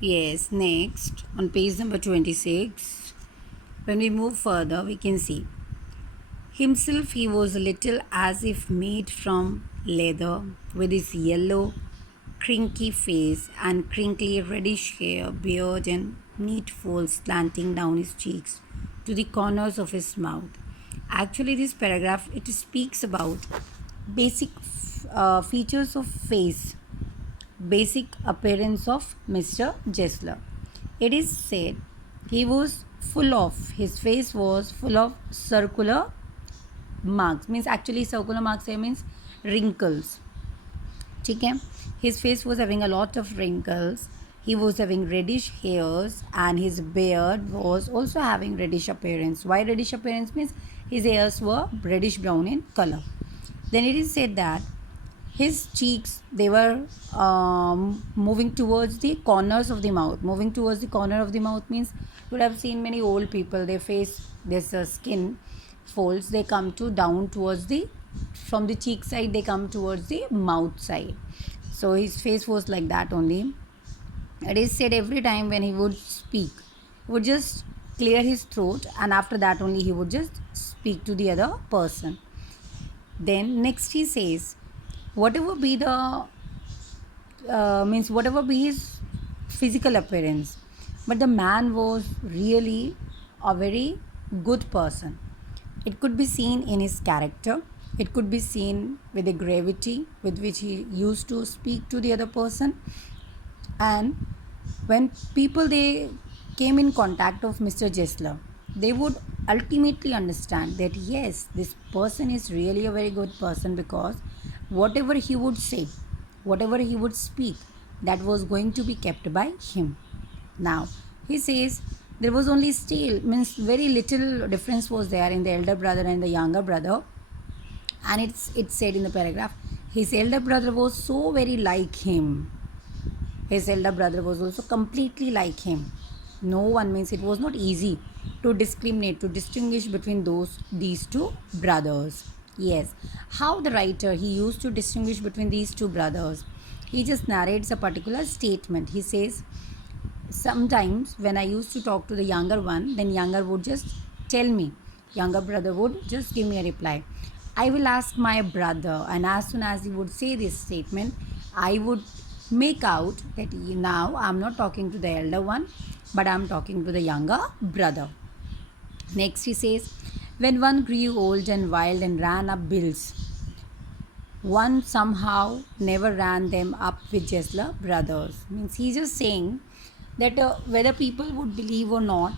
Yes, next on page number 26, when we move further, we can see himself he was a little as if made from leather, with his yellow, crinky face and crinkly reddish hair, beard, and neat folds slanting down his cheeks to the corners of his mouth. Actually, this paragraph it speaks about basic features of face, basic appearance of Mr. Jessler. It is said he was full of, his face was full of circular marks. Means actually circular marks here means wrinkles. ठीक है, his face was having a lot of wrinkles. He was having reddish hairs and his beard was also having reddish appearance. Why reddish appearance means his hairs were reddish brown in color. Then it is said that his cheeks they were moving towards the corners of the mouth. Moving towards the corner of the mouth means you would have seen many old people, their face, this skin folds they come to down towards the, from the cheek side they come towards the mouth side. So his face was like that only. It is said every time when he would speak, he would just clear his throat and after that only he would just speak to the other person. Then next he says, whatever be the means whatever be his physical appearance, but the man was really a very good person. It could be seen in his character. It could be seen with the gravity with which he used to speak to the other person. And when people they came in contact of Mr. Jessler, they would ultimately understand that yes, this person is really a very good person because whatever he would say, whatever he would speak, that was going to be kept by him. Now he says there was only still means very little difference was there in the elder brother and the younger brother. And it's said in the paragraph, his elder brother was so very like him. His elder brother was also completely like him. No one means it was not easy to discriminate, to distinguish between these two brothers. Yes, how the writer he used to distinguish between these two brothers. He just narrates a particular statement. He says, sometimes when I used to talk to the younger one, then younger would just tell me, younger brother would just give me a reply. I will ask my brother, and as soon as he would say this statement, I would make out that now I'm not talking to the elder one, but I'm talking to the younger brother. Next he says, when one grew old and wild and ran up bills, one somehow never ran them up with Jessler brothers. Means he's just saying that whether people would believe or not,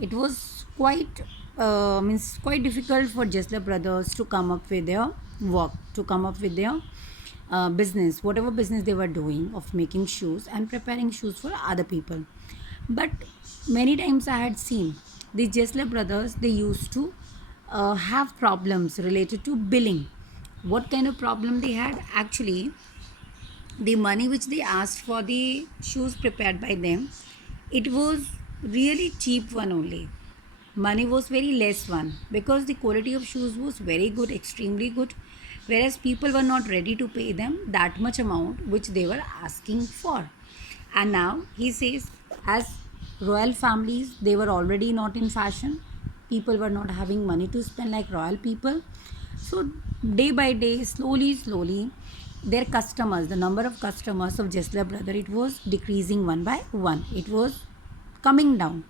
it was quite difficult for Jessler brothers to come up with their work, to come up with their business, whatever business they were doing of making shoes and preparing shoes for other people. But many times I had seen the Jessler brothers, they used to have problems related to billing. What kind of problem they had? Actually, the money which they asked for the shoes prepared by them, it was really cheap one only. Money was very less one because the quality of shoes was very good, extremely good, whereas people were not ready to pay them that much amount which they were asking for. And now he says, as royal families they were already not in fashion, people were not having money to spend like royal people. So day by day, slowly their customers, the number of customers of Jessler brother, it was decreasing one by one. It was coming down.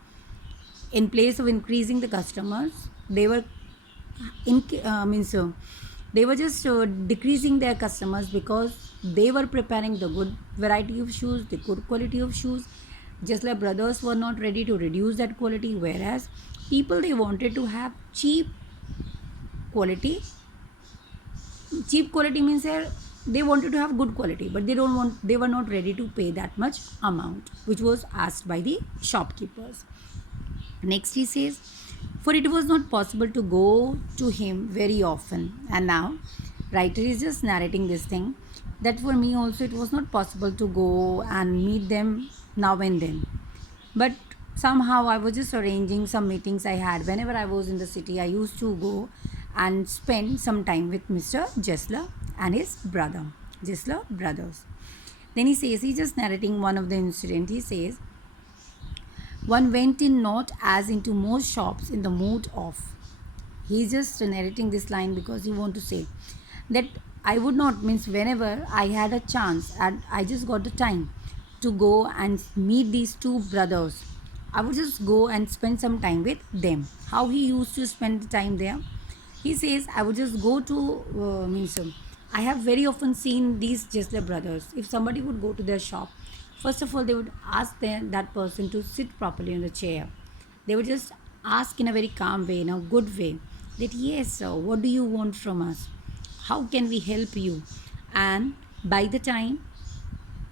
In place of increasing the customers, they were means they were just decreasing their customers because they were preparing the good variety of shoes, the good quality of shoes. Jessler brothers were not ready to reduce that quality, whereas people they wanted to have quality cheap quality means they wanted to have good quality, but they were not ready to pay that much amount which was asked by the shopkeepers. Next he says, for it was not possible to go to him very often. And now writer is just narrating this thing, that for me also it was not possible to go and meet them now and then. But somehow I was just arranging some meetings I had. Whenever I was in the city, I used to go and spend some time with Mr. Jessler and his brother, Jessler brothers. Then he says, he's just narrating one of the incident. He says, one went in not as into most shops in the mood of. He's just narrating this line because he want to say that I would not, means whenever I had a chance and I just got the time to go and meet these two brothers, I would just go and spend some time with them. How he used to spend the time there? He says, I would just go to, I have very often seen these Jesler brothers. If somebody would go to their shop, first of all, they would ask that person to sit properly in the chair. They would just ask in a very calm way, in a good way, that yes, sir, what do you want from us? How can we help you? And by the time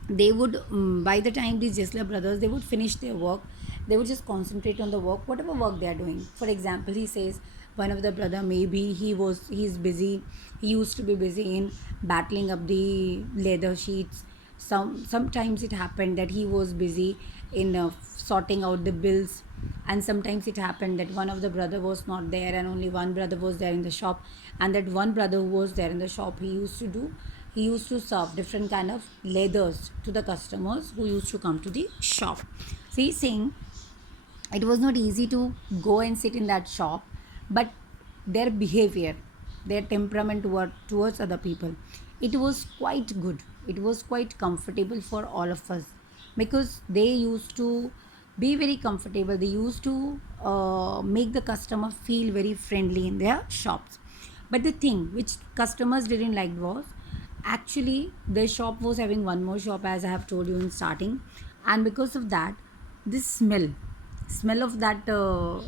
by the time these Jesler brothers, they would finish their work, they would just concentrate on the work, whatever work they are doing. For example, he says one of the brother, maybe he's busy, he used to be busy in battling up the leather sheets. Sometimes it happened that he was busy in sorting out the bills, and sometimes it happened that one of the brother was not there and only one brother was there in the shop, and that one brother who was there in the shop, he used to serve different kind of leathers to the customers who used to come to the shop. So he's saying it was not easy to go and sit in that shop, but their behavior, their temperament towards other people, it was quite good, it was quite comfortable for all of us, because they used to be very comfortable, they used to make the customer feel very friendly in their shops. But the thing which customers didn't like was, actually the shop was having one more shop, as I have told you in starting, and because of that, this smell of that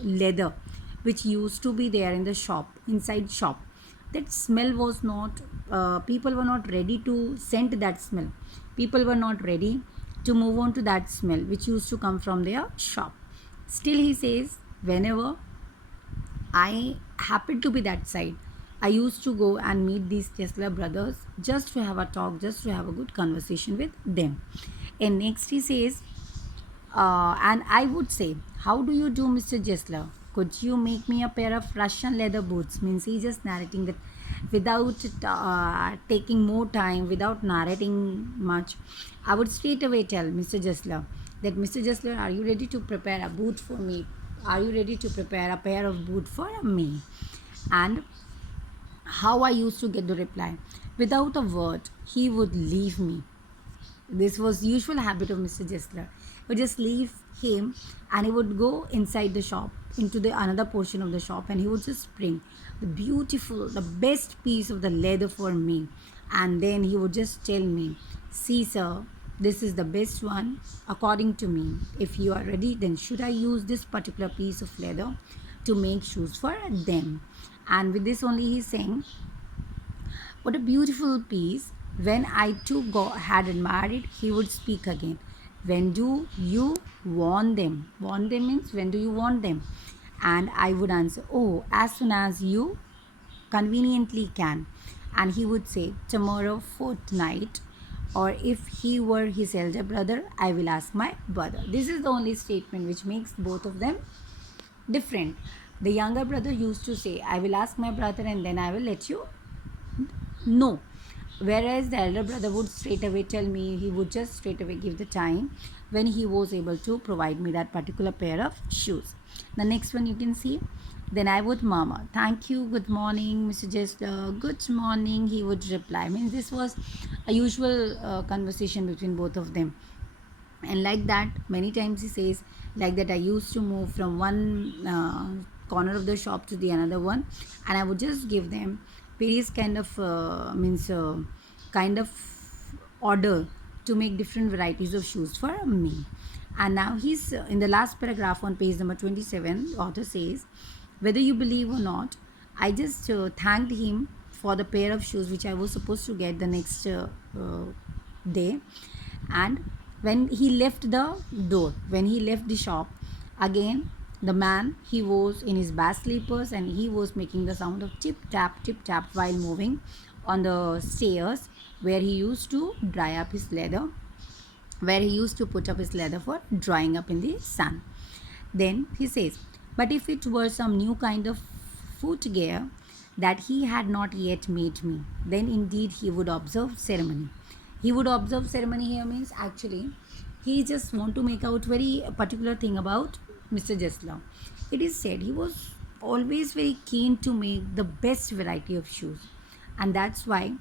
leather which used to be there in the shop, inside shop, that smell was not, people were not ready to scent that smell, people were not ready to move on to that smell which used to come from their shop. Still he says, whenever I happened to be that side, I used to go and meet these Tesla brothers just to have a talk, just to have a good conversation with them. And next he says, and I would say, how do you do, Mr. Jesler? Could you make me a pair of Russian leather boots? Means he's just narrating that without taking more time, without narrating much. I would straight away tell Mr. Jesler that, Mr. Jesler, are you ready to prepare a boot for me? Are you ready to prepare a pair of boot for me? And how I used to get the reply. Without a word, he would leave me. This was usual habit of Mr. Jesler. He would just leave him and he would go inside the shop into the another portion of the shop, and he would just bring the beautiful, the best piece of the leather for me, and then he would just tell me, see sir, this is the best one according to me. If you are ready, then should I use this particular piece of leather to make shoes for them? And with this only he's saying, what a beautiful piece. When I too had admired it, he would speak again. When do you want them? Want them means, when do you want them? And I would answer, oh, as soon as you conveniently can. And he would say, tomorrow fortnight. Or if he were his elder brother, I will ask my brother. This is the only statement which makes both of them different. The younger brother used to say, I will ask my brother and then I will let you know. Whereas the elder brother would straight away tell me, he would just straight away give the time when he was able to provide me that particular pair of shoes. The next one you can see, then I would murmur, thank you, good morning, Mr. Jester, good morning, he would reply. I mean, this was a usual conversation between both of them. And like that, many times he says, like that, I used to move from one corner of the shop to the another one, and I would just give them various kind of kind of order to make different varieties of shoes for me. And now he's in the last paragraph on page number 27, the author says, whether you believe or not, I just thanked him for the pair of shoes which I was supposed to get the next day. And when he left the door, when he left the shop, again the man, he was in his bath slippers and he was making the sound of tip tap while moving on the stairs where he used to dry up his leather, where he used to put up his leather for drying up in the sun. Then he says, but if it were some new kind of footgear that he had not yet made me, then indeed he would observe ceremony. He would observe ceremony here means actually he just want to make out very particular thing about Mr. Jesla. It is said he was always very keen to make the best variety of shoes, and that's why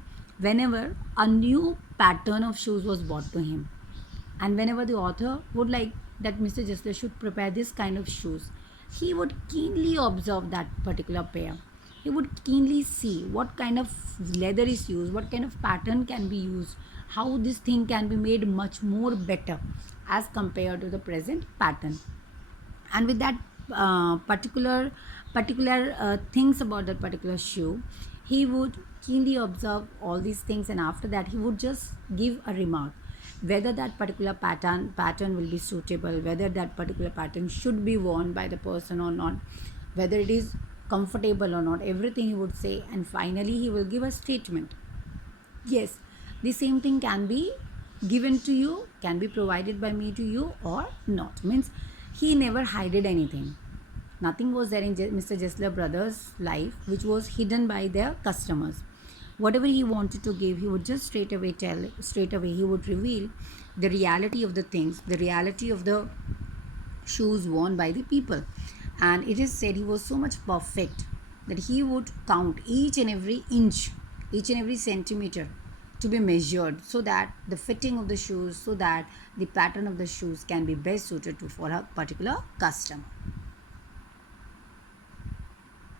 whenever a new pattern of shoes was brought to him, and whenever the author would like that Mr. Jesler should prepare this kind of shoes, he would keenly observe that particular pair. He would keenly see what kind of leather is used, what kind of pattern can be used, how this thing can be made much more better as compared to the present pattern. And with that particular things about that particular shoe, he would keenly observe all these things, and after that he would just give a remark whether that particular pattern will be suitable, whether that particular pattern should be worn by the person or not, whether it is comfortable or not, everything he would say, and finally he will give a statement. Yes, the same thing can be given to you, can be provided by me to you or not. Means he never hided anything. Nothing was there in Mr. Jesler brothers' life which was hidden by their customers. Whatever he wanted to give, he would just straight away tell, straight away he would reveal the reality of the things, the reality of the shoes worn by the people. And it is said he was so much perfect that he would count each and every inch, each and every centimeter to be measured, so that the fitting of the shoes, so that the pattern of the shoes can be best suited to for a particular customer.